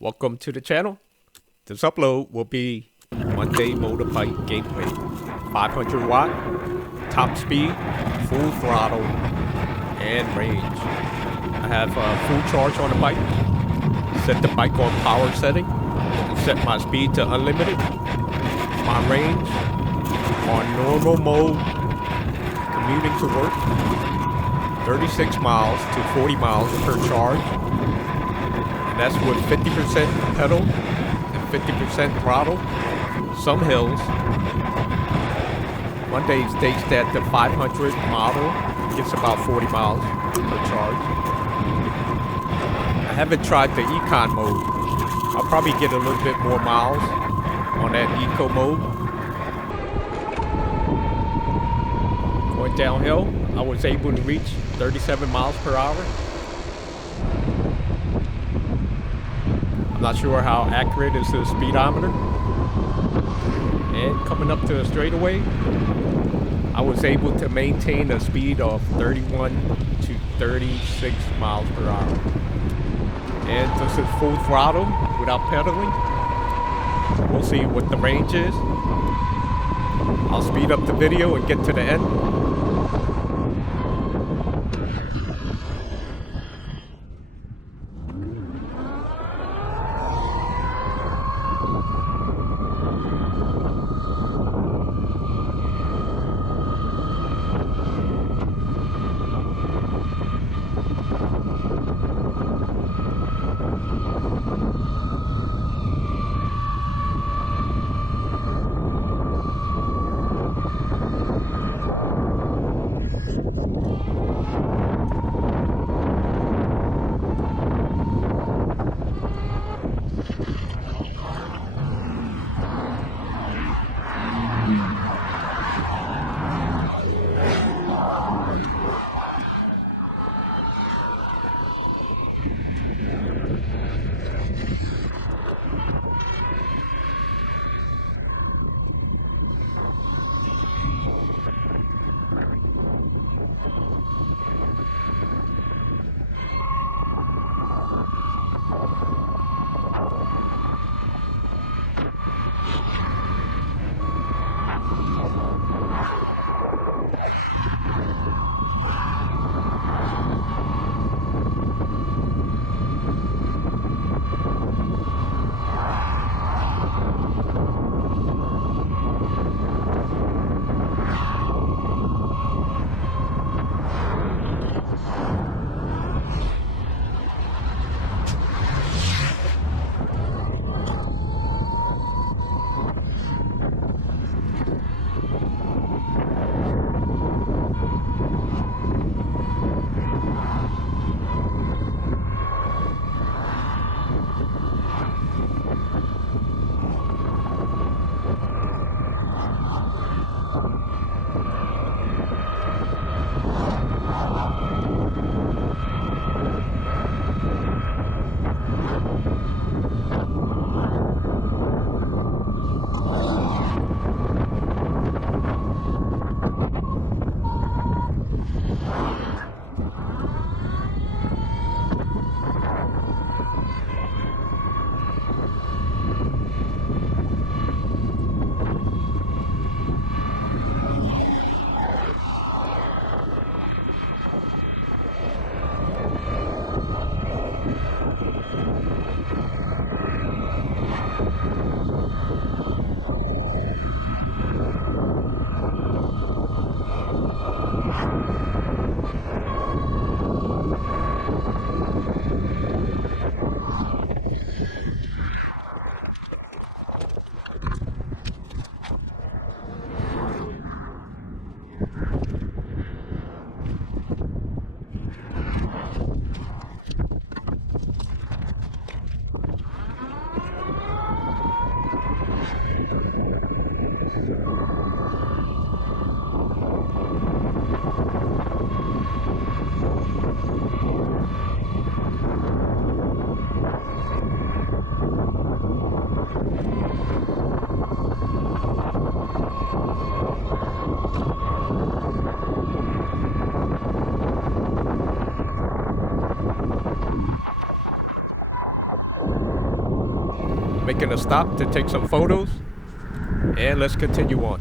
Welcome to the channel. This upload will be Monday motorbike gameplay. 500 watt, top speed, full throttle, and range. I have full charge on the bike. Set the bike on power setting. Set my speed to unlimited. My range on normal mode, commuting to work, 36 miles to 40 miles per charge. And that's with 50% pedal and 50% throttle. Some hills. Monday states that the 500 model gets about 40 miles per charge. I haven't tried the econ mode. I'll probably get a little bit more miles on that eco mode. Going downhill, I was able to reach 37 miles per hour. I'm not sure how accurate is the speedometer. And coming up to the straightaway, I was able to maintain a speed of 31 to 36 miles per hour. And this is full throttle without pedaling. We'll see what the range is. I'll speed up the video and get to the end. making a stop to take some photos, and let's continue on.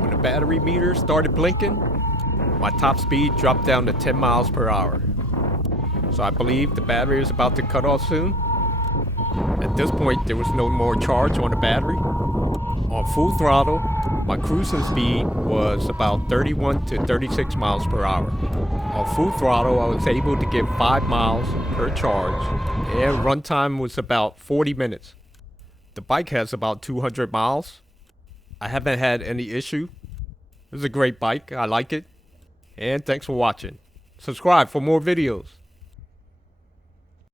When the battery meter started blinking, my top speed dropped down to 10 miles per hour. So I believe the battery is about to cut off soon. At this point, there was no more charge on the battery. On full throttle, my cruising speed was about 31 to 36 miles per hour. On full throttle, I was able to get 5 miles per charge, and runtime was about 40 minutes. The bike has about 200 miles. I haven't had any issue. It's a great bike. I like it. And thanks for watching. Subscribe for more videos.